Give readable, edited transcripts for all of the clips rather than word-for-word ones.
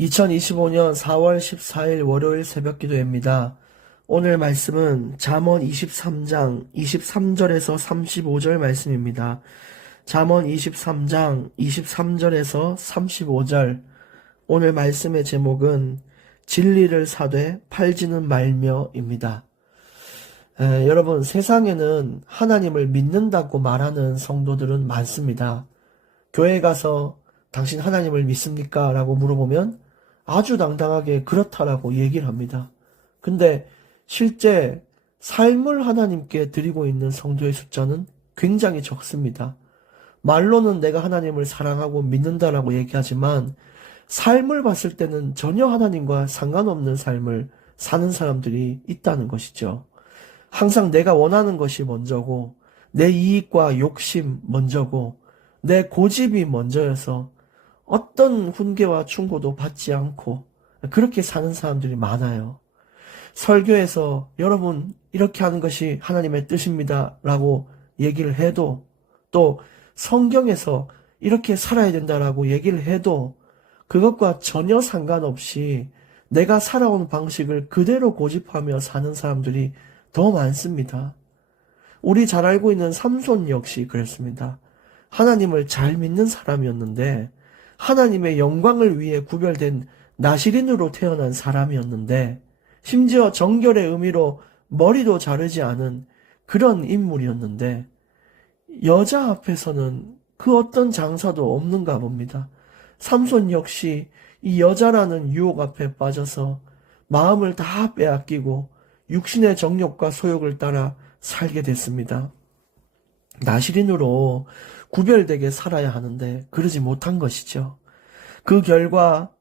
2025년 4월 14일 월요일 새벽 기도입니다. 오늘 말씀은 잠언 23장 23절에서 35절 말씀입니다. 잠언 23장 23절에서 35절. 오늘 말씀의 제목은 진리를 사되 팔지는 말며입니다. 여러분, 세상에는 하나님을 믿는다고 말하는 성도들은 많습니다. 교회 가서 당신 하나님을 믿습니까? 라고 물어보면 아주 당당하게 그렇다라고 얘기를 합니다. 근데 실제 삶을 하나님께 드리고 있는 성도의 숫자는 굉장히 적습니다. 말로는 내가 하나님을 사랑하고 믿는다라고 얘기하지만 삶을 봤을 때는 전혀 하나님과 상관없는 삶을 사는 사람들이 있다는 것이죠. 항상 내가 원하는 것이 먼저고 내 이익과 욕심 먼저고 내 고집이 먼저여서 어떤 훈계와 충고도 받지 않고 그렇게 사는 사람들이 많아요. 설교에서 여러분 이렇게 하는 것이 하나님의 뜻입니다 라고 얘기를 해도, 또 성경에서 이렇게 살아야 된다라고 얘기를 해도 그것과 전혀 상관없이 내가 살아온 방식을 그대로 고집하며 사는 사람들이 더 많습니다. 우리 잘 알고 있는 삼손 역시 그랬습니다. 하나님을 잘 믿는 사람이었는데 하나님의 영광을 위해 구별된 나시린으로 태어난 사람이었는데 심지어 정결의 의미로 머리도 자르지 않은 그런 인물이었는데 여자 앞에서는 그 어떤 장사도 없는가 봅니다. 삼손 역시 이 여자라는 유혹 앞에 빠져서 마음을 다 빼앗기고 육신의 정욕과 소욕을 따라 살게 됐습니다. 나시린으로 구별되게 살아야 하는데 그러지 못한 것이죠. 그 결과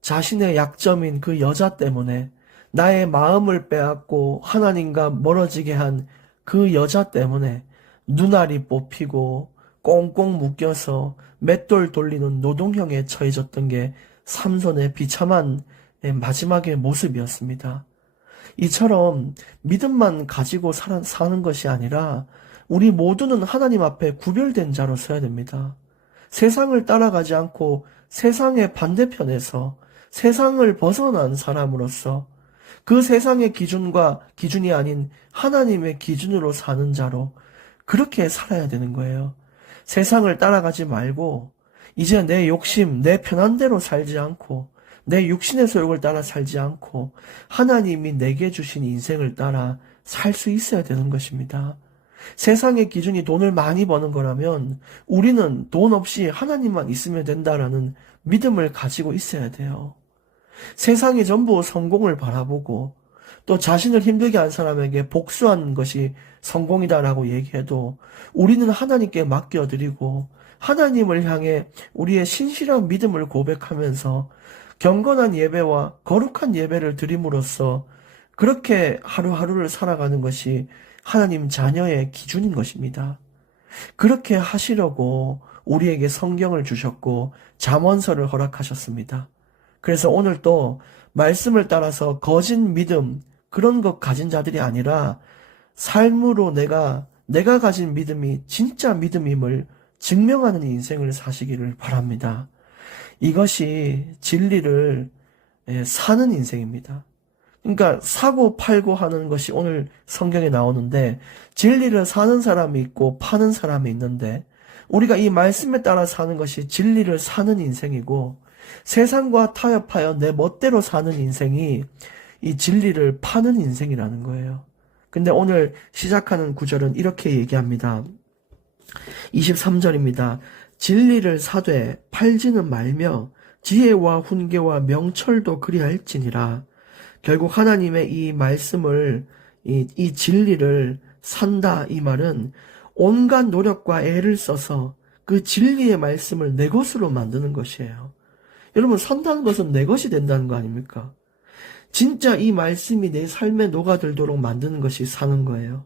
자신의 약점인 그 여자 때문에 나의 마음을 빼앗고 하나님과 멀어지게 한 그 여자 때문에 눈알이 뽑히고 꽁꽁 묶여서 맷돌 돌리는 노동형에 처해졌던 게 삼손의 비참한 마지막의 모습이었습니다. 이처럼 믿음만 가지고 사는 것이 아니라 우리 모두는 하나님 앞에 구별된 자로 서야 됩니다. 세상을 따라가지 않고 세상의 반대편에서 세상을 벗어난 사람으로서 그 세상의 기준이 아닌 하나님의 기준으로 사는 자로 그렇게 살아야 되는 거예요. 세상을 따라가지 말고 이제 내 욕심, 내 편한 대로 살지 않고 내 육신의 소욕을 따라 살지 않고 하나님이 내게 주신 인생을 따라 살 수 있어야 되는 것입니다. 세상의 기준이 돈을 많이 버는 거라면 우리는 돈 없이 하나님만 있으면 된다라는 믿음을 가지고 있어야 돼요. 세상이 전부 성공을 바라보고 또 자신을 힘들게 한 사람에게 복수한 것이 성공이다라고 얘기해도 우리는 하나님께 맡겨드리고 하나님을 향해 우리의 신실한 믿음을 고백하면서 경건한 예배와 거룩한 예배를 드림으로써 그렇게 하루하루를 살아가는 것이 하나님 자녀의 기준인 것입니다. 그렇게 하시려고 우리에게 성경을 주셨고 잠언서를 허락하셨습니다. 그래서 오늘 또 말씀을 따라서 거짓 믿음 그런 것 가진 자들이 아니라 삶으로 내가 가진 믿음이 진짜 믿음임을 증명하는 인생을 사시기를 바랍니다. 이것이 진리를 사는 인생입니다. 그러니까 사고 팔고 하는 것이 오늘 성경에 나오는데 진리를 사는 사람이 있고 파는 사람이 있는데 우리가 이 말씀에 따라 사는 것이 진리를 사는 인생이고 세상과 타협하여 내 멋대로 사는 인생이 이 진리를 파는 인생이라는 거예요. 근데 오늘 시작하는 구절은 이렇게 얘기합니다. 23절입니다. 진리를 사되 팔지는 말며 지혜와 훈계와 명철도 그리할지니라. 결국 하나님의 이 말씀을 이 진리를 산다 이 말은 온갖 노력과 애를 써서 그 진리의 말씀을 내 것으로 만드는 것이에요. 여러분, 산다는 것은 내 것이 된다는 거 아닙니까? 진짜 이 말씀이 내 삶에 녹아들도록 만드는 것이 사는 거예요.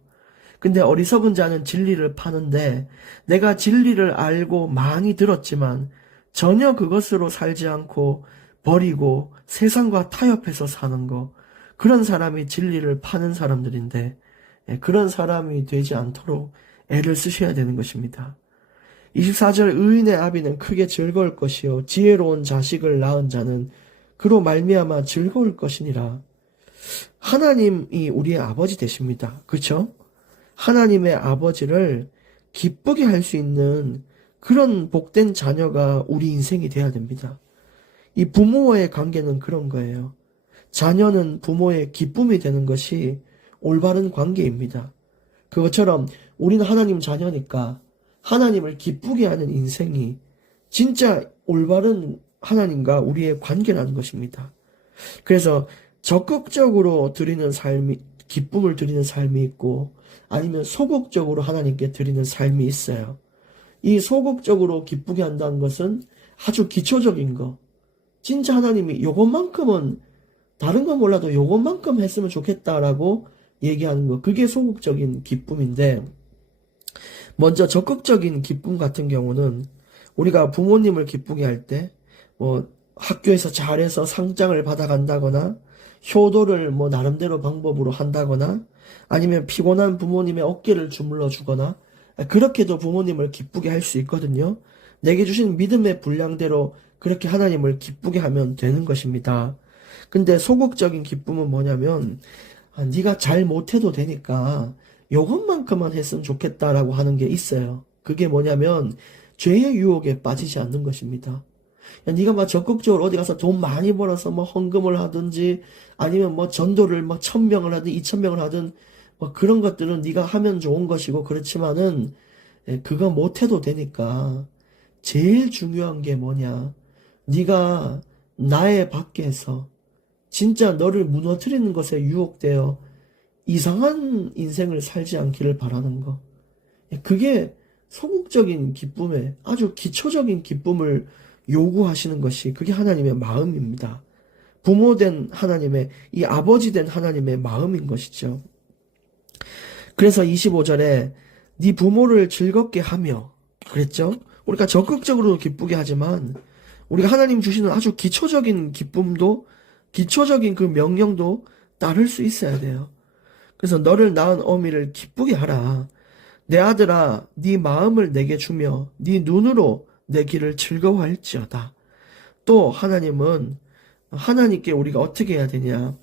근데 어리석은 자는 진리를 파는데 내가 진리를 알고 많이 들었지만 전혀 그것으로 살지 않고 버리고 세상과 타협해서 사는 거, 그런 사람이 진리를 파는 사람들인데 그런 사람이 되지 않도록 애를 쓰셔야 되는 것입니다. 24절 의인의 아비는 크게 즐거울 것이요 지혜로운 자식을 낳은 자는 그로 말미암아 즐거울 것이니라. 하나님이 우리의 아버지 되십니다. 그렇죠? 하나님의 아버지를 기쁘게 할 수 있는 그런 복된 자녀가 우리 인생이 돼야 됩니다. 이 부모와의 관계는 그런 거예요. 자녀는 부모의 기쁨이 되는 것이 올바른 관계입니다. 그것처럼 우리는 하나님 자녀니까 하나님을 기쁘게 하는 인생이 진짜 올바른 하나님과 우리의 관계라는 것입니다. 그래서 적극적으로 드리는 삶이, 기쁨을 드리는 삶이 있고 아니면 소극적으로 하나님께 드리는 삶이 있어요. 이 소극적으로 기쁘게 한다는 것은 아주 기초적인 거. 진짜 하나님이 요것만큼은 다른 건 몰라도 요것만큼 했으면 좋겠다라고 얘기하는 거. 그게 소극적인 기쁨인데 먼저 적극적인 기쁨 같은 경우는 우리가 부모님을 기쁘게 할 때 뭐 학교에서 잘해서 상장을 받아간다거나 효도를 뭐 나름대로 방법으로 한다거나 아니면 피곤한 부모님의 어깨를 주물러 주거나 그렇게도 부모님을 기쁘게 할 수 있거든요. 내게 주신 믿음의 분량대로 그렇게 하나님을 기쁘게 하면 되는 것입니다. 근데 소극적인 기쁨은 뭐냐면 네가 잘 못해도 되니까 요것만큼만 했으면 좋겠다라고 하는 게 있어요. 그게 뭐냐면 죄의 유혹에 빠지지 않는 것입니다. 네가 막 적극적으로 어디 가서 돈 많이 벌어서 뭐 헌금을 하든지 아니면 뭐 전도를 뭐 1000명을 하든 2000명을 하든 뭐 그런 것들은 네가 하면 좋은 것이고 그렇지만은 그거 못해도 되니까 제일 중요한 게 뭐냐? 네가 나의 밖에서 진짜 너를 무너뜨리는 것에 유혹되어 이상한 인생을 살지 않기를 바라는 거. 그게 소극적인 기쁨에 아주 기초적인 기쁨을 요구하시는 것이 그게 하나님의 마음입니다. 부모된 하나님의, 이 아버지 된 하나님의 마음인 것이죠. 그래서 25절에 네 부모를 즐겁게 하며 그랬죠? 우리가 적극적으로 기쁘게 하지만 우리가 하나님 주시는 아주 기초적인 기쁨도 기초적인 그 명령도 따를 수 있어야 돼요. 그래서 너를 낳은 어미를 기쁘게 하라. 내 아들아 네 마음을 내게 주며 네 눈으로 내 길을 즐거워할지어다. 또 하나님은 하나님께 우리가 어떻게 해야 되냐?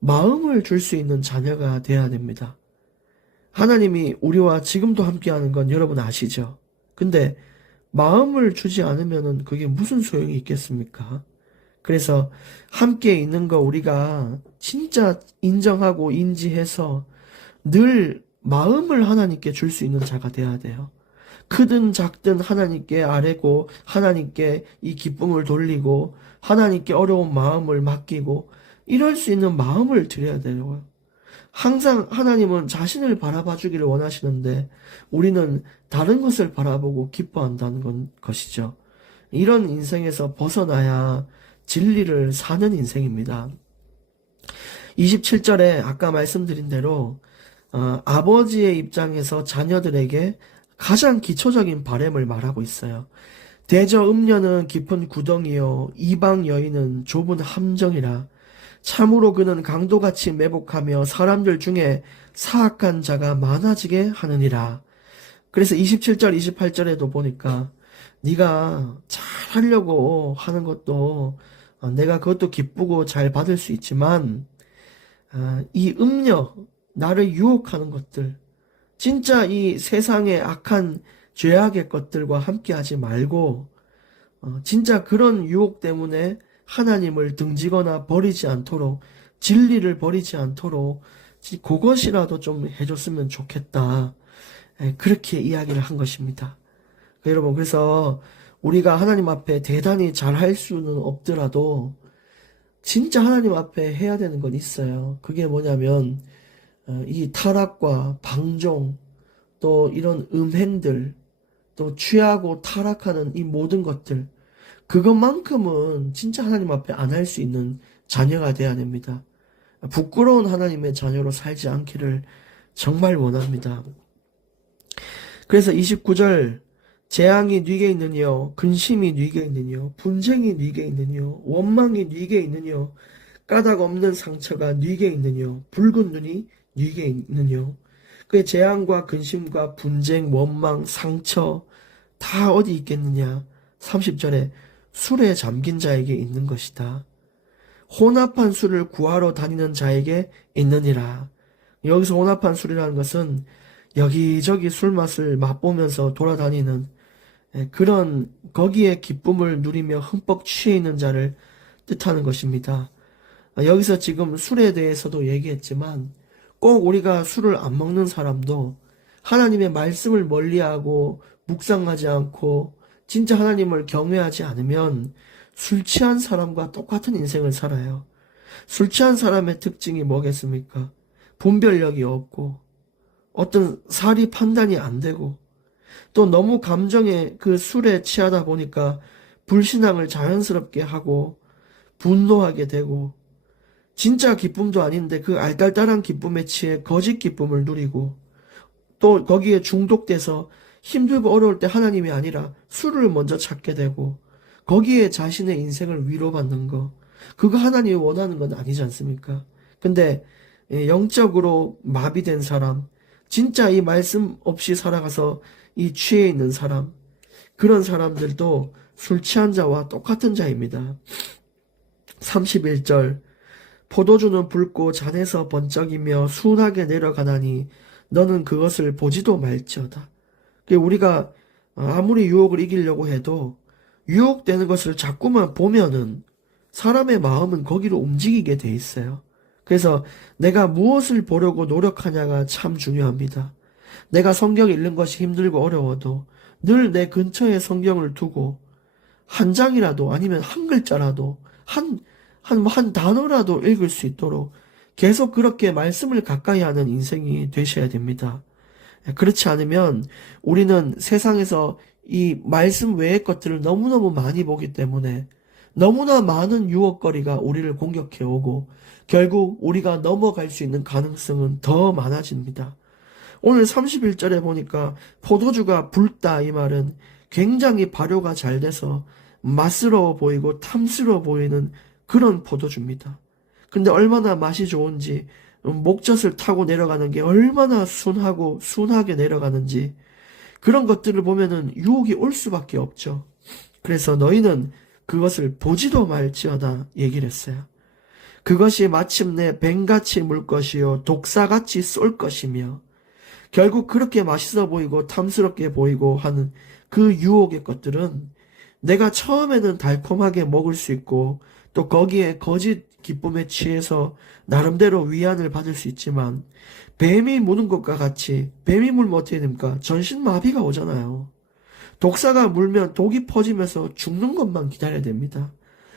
마음을 줄 수 있는 자녀가 돼야 됩니다. 하나님이 우리와 지금도 함께하는 건 여러분 아시죠? 근데 마음을 주지 않으면 그게 무슨 소용이 있겠습니까? 그래서 함께 있는 거 우리가 진짜 인정하고 인지해서 늘 마음을 하나님께 줄 수 있는 자가 돼야 돼요. 크든 작든 하나님께 아뢰고 하나님께 이 기쁨을 돌리고 하나님께 어려운 마음을 맡기고 이럴 수 있는 마음을 드려야 돼요. 항상 하나님은 자신을 바라봐 주기를 원하시는데 우리는 다른 것을 바라보고 기뻐한다는 것이죠. 이런 인생에서 벗어나야 진리를 사는 인생입니다. 27절에 아까 말씀드린 대로 아버지의 입장에서 자녀들에게 가장 기초적인 바램을 말하고 있어요. 대저 음녀는 깊은 구덩이요 이방 여인은 좁은 함정이라. 참으로 그는 강도같이 매복하며 사람들 중에 사악한 자가 많아지게 하느니라. 그래서 27절 28절에도 보니까 네가 잘하려고 하는 것도 내가 그것도 기쁘고 잘 받을 수 있지만 이 음녀 나를 유혹하는 것들 진짜 이 세상의 악한 죄악의 것들과 함께하지 말고 진짜 그런 유혹 때문에 하나님을 등지거나 버리지 않도록 진리를 버리지 않도록 그것이라도 좀 해줬으면 좋겠다. 그렇게 이야기를 한 것입니다. 여러분 그래서 우리가 하나님 앞에 대단히 잘할 수는 없더라도 진짜 하나님 앞에 해야 되는 건 있어요. 그게 뭐냐면 이 타락과 방종 또 이런 음행들 또 취하고 타락하는 이 모든 것들 그것만큼은 진짜 하나님 앞에 안 할 수 있는 자녀가 돼야 됩니다. 부끄러운 하나님의 자녀로 살지 않기를 정말 원합니다. 그래서 29절 재앙이 네게 있느뇨 근심이 네게 있느뇨 분쟁이 네게 있느뇨 원망이 네게 있느뇨 까닭 없는 상처가 네게 있느뇨 붉은 눈이 네게 있느뇨. 그 재앙과 근심과 분쟁 원망 상처 다 어디 있겠느냐. 30절에 술에 잠긴 자에게 있는 것이다. 혼합한 술을 구하러 다니는 자에게 있느니라. 여기서 혼합한 술이라는 것은 여기저기 술 맛을 맛보면서 돌아다니는 그런 거기에 기쁨을 누리며 흠뻑 취해 있는 자를 뜻하는 것입니다. 여기서 지금 술에 대해서도 얘기했지만 꼭 우리가 술을 안 먹는 사람도 하나님의 말씀을 멀리하고 묵상하지 않고 진짜 하나님을 경외하지 않으면 술 취한 사람과 똑같은 인생을 살아요. 술 취한 사람의 특징이 뭐겠습니까? 분별력이 없고 어떤 사리 판단이 안 되고 또 너무 감정에 그 술에 취하다 보니까 불신앙을 자연스럽게 하고 분노하게 되고 진짜 기쁨도 아닌데 그 알딸딸한 기쁨에 취해 거짓 기쁨을 누리고 또 거기에 중독돼서 힘들고 어려울 때 하나님이 아니라 술을 먼저 찾게 되고 거기에 자신의 인생을 위로받는 거 그거 하나님이 원하는 건 아니지 않습니까? 근데 영적으로 마비된 사람 진짜 이 말씀 없이 살아가서 이 취해 있는 사람 그런 사람들도 술 취한 자와 똑같은 자입니다. 31절 포도주는 붉고 잔에서 번쩍이며 순하게 내려가나니 너는 그것을 보지도 말지어다. 우리가 아무리 유혹을 이기려고 해도 유혹되는 것을 자꾸만 보면은 사람의 마음은 거기로 움직이게 돼 있어요. 그래서 내가 무엇을 보려고 노력하냐가 참 중요합니다. 내가 성경 읽는 것이 힘들고 어려워도 늘 내 근처에 성경을 두고 한 장이라도 아니면 한 글자라도 한 단어라도 읽을 수 있도록 계속 그렇게 말씀을 가까이 하는 인생이 되셔야 됩니다. 그렇지 않으면 우리는 세상에서 이 말씀 외의 것들을 너무너무 많이 보기 때문에 너무나 많은 유혹거리가 우리를 공격해 오고 결국 우리가 넘어갈 수 있는 가능성은 더 많아집니다. 오늘 31절에 보니까 포도주가 붉다 이 말은 굉장히 발효가 잘 돼서 맛스러워 보이고 탐스러워 보이는 그런 포도주입니다. 근데 얼마나 맛이 좋은지 목젖을 타고 내려가는 게 얼마나 순하고 순하게 내려가는지 그런 것들을 보면은 유혹이 올 수밖에 없죠. 그래서 너희는 그것을 보지도 말지어다 얘기를 했어요. 그것이 마침내 뱀같이 물 것이요 독사같이 쏠 것이며 결국 그렇게 맛있어 보이고 탐스럽게 보이고 하는 그 유혹의 것들은 내가 처음에는 달콤하게 먹을 수 있고 또 거기에 거짓 기쁨에 취해서 나름대로 위안을 받을 수 있지만 뱀이 무는 것과 같이 뱀이 물면 어떻게 됩니까? 전신마비가 오잖아요. 독사가 물면 독이 퍼지면서 죽는 것만 기다려야 됩니다.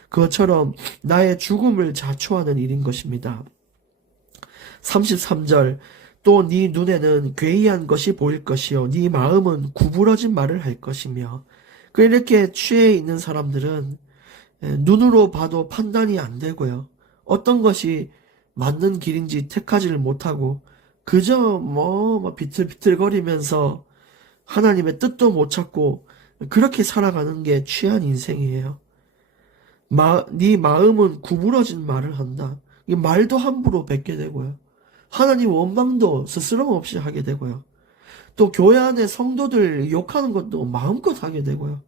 그것처럼 나의 죽음을 자초하는 일인 것입니다. 33절 또 네 눈에는 괴이한 것이 보일 것이요 네 마음은 구부러진 말을 할 것이며 이렇게 취해 있는 사람들은 눈으로 봐도 판단이 안 되고요. 어떤 것이 맞는 길인지 택하지를 못하고 그저 비틀비틀거리면서 하나님의 뜻도 못 찾고 그렇게 살아가는 게 취한 인생이에요. 네 마음은 구부러진 말을 한다. 이 말도 함부로 뱉게 되고요. 하나님 원망도 스스럼 없이 하게 되고요. 또 교회 안에 성도들 욕하는 것도 마음껏 하게 되고요.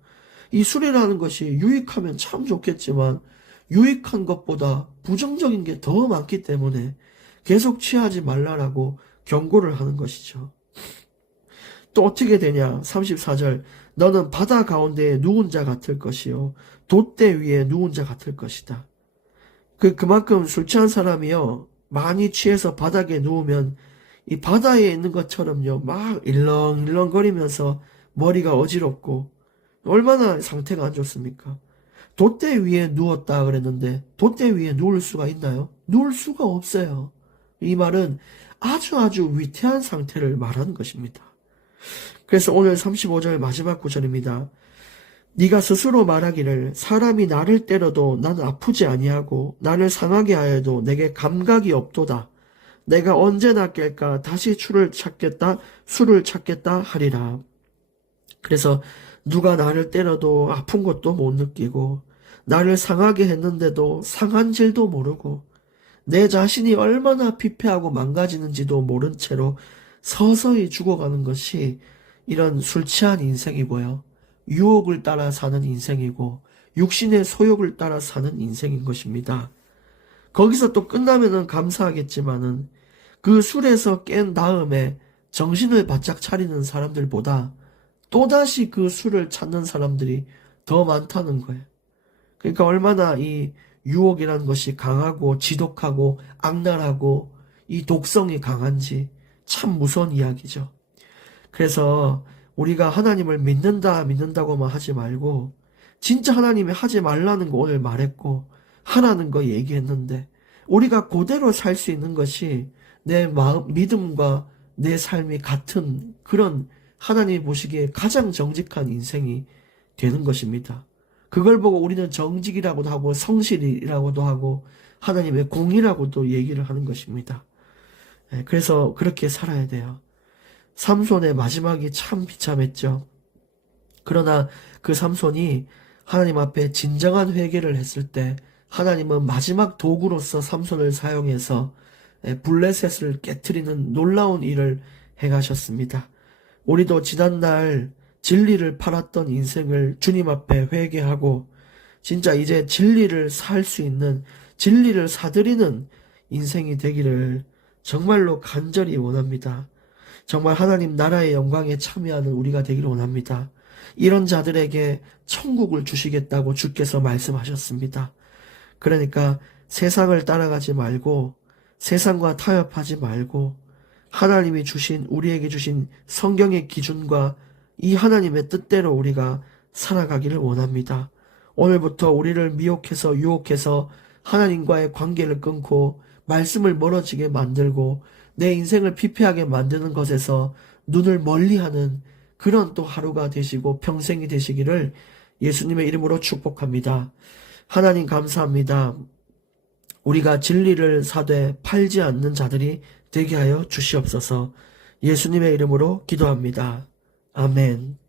이 술이라는 것이 유익하면 참 좋겠지만 유익한 것보다 부정적인 게 더 많기 때문에 계속 취하지 말라라고 경고를 하는 것이죠. 또 어떻게 되냐? 34절 너는 바다 가운데에 누운 자 같을 것이요 돛대 위에 누운 자 같을 것이다. 그만큼 술 취한 사람이요 많이 취해서 바닥에 누우면 이 바다에 있는 것처럼요 막 일렁일렁거리면서 머리가 어지럽고 얼마나 상태가 안 좋습니까? 돛대 위에 누웠다 그랬는데 돛대 위에 누울 수가 있나요? 누울 수가 없어요. 이 말은 아주 위태한 상태를 말하는 것입니다. 그래서 오늘 35절 마지막 구절입니다. 네가 스스로 말하기를 사람이 나를 때려도 나는 아프지 아니하고 나를 상하게 하여도 내게 감각이 없도다. 내가 언제나 깰까 다시 술을 찾겠다 하리라. 그래서 누가 나를 때려도 아픈 것도 못 느끼고 나를 상하게 했는데도 상한 줄도 모르고 내 자신이 얼마나 피폐하고 망가지는지도 모른 채로 서서히 죽어가는 것이 이런 술 취한 인생이고요. 유혹을 따라 사는 인생이고 육신의 소욕을 따라 사는 인생인 것입니다. 거기서 또 끝나면은 감사하겠지만은 그 술에서 깬 다음에 정신을 바짝 차리는 사람들보다 또다시 그 술을 찾는 사람들이 더 많다는 거예요. 그러니까 얼마나 이 유혹이라는 것이 강하고 지독하고 악랄하고 이 독성이 강한지 참 무서운 이야기죠. 그래서 우리가 하나님을 믿는다고만 하지 말고 진짜 하나님이 하지 말라는 거 오늘 말했고 하라는 거 얘기했는데 우리가 그대로 살 수 있는 것이 내 마음, 믿음과 내 삶이 같은 그런 하나님이 보시기에 가장 정직한 인생이 되는 것입니다. 그걸 보고 우리는 정직이라고도 하고 성실이라고도 하고 하나님의 공의라고도 얘기를 하는 것입니다. 그래서 그렇게 살아야 돼요. 삼손의 마지막이 참 비참했죠. 그러나 그 삼손이 하나님 앞에 진정한 회개를 했을 때 하나님은 마지막 도구로서 삼손을 사용해서 블레셋을 깨트리는 놀라운 일을 행하셨습니다. 우리도 지난날 진리를 팔았던 인생을 주님 앞에 회개하고 진짜 이제 진리를 살 수 있는 진리를 사들이는 인생이 되기를 정말로 간절히 원합니다. 정말 하나님 나라의 영광에 참여하는 우리가 되기를 원합니다. 이런 자들에게 천국을 주시겠다고 주께서 말씀하셨습니다. 그러니까 세상을 따라가지 말고 세상과 타협하지 말고 하나님이 주신 우리에게 주신 성경의 기준과 이 하나님의 뜻대로 우리가 살아가기를 원합니다. 오늘부터 우리를 미혹해서 유혹해서 하나님과의 관계를 끊고 말씀을 멀어지게 만들고 내 인생을 피폐하게 만드는 것에서 눈을 멀리하는 그런 또 하루가 되시고 평생이 되시기를 예수님의 이름으로 축복합니다. 하나님 감사합니다. 우리가 진리를 사되 팔지 않는 자들이 되게 하여 주시옵소서. 예수님의 이름으로 기도합니다. 아멘.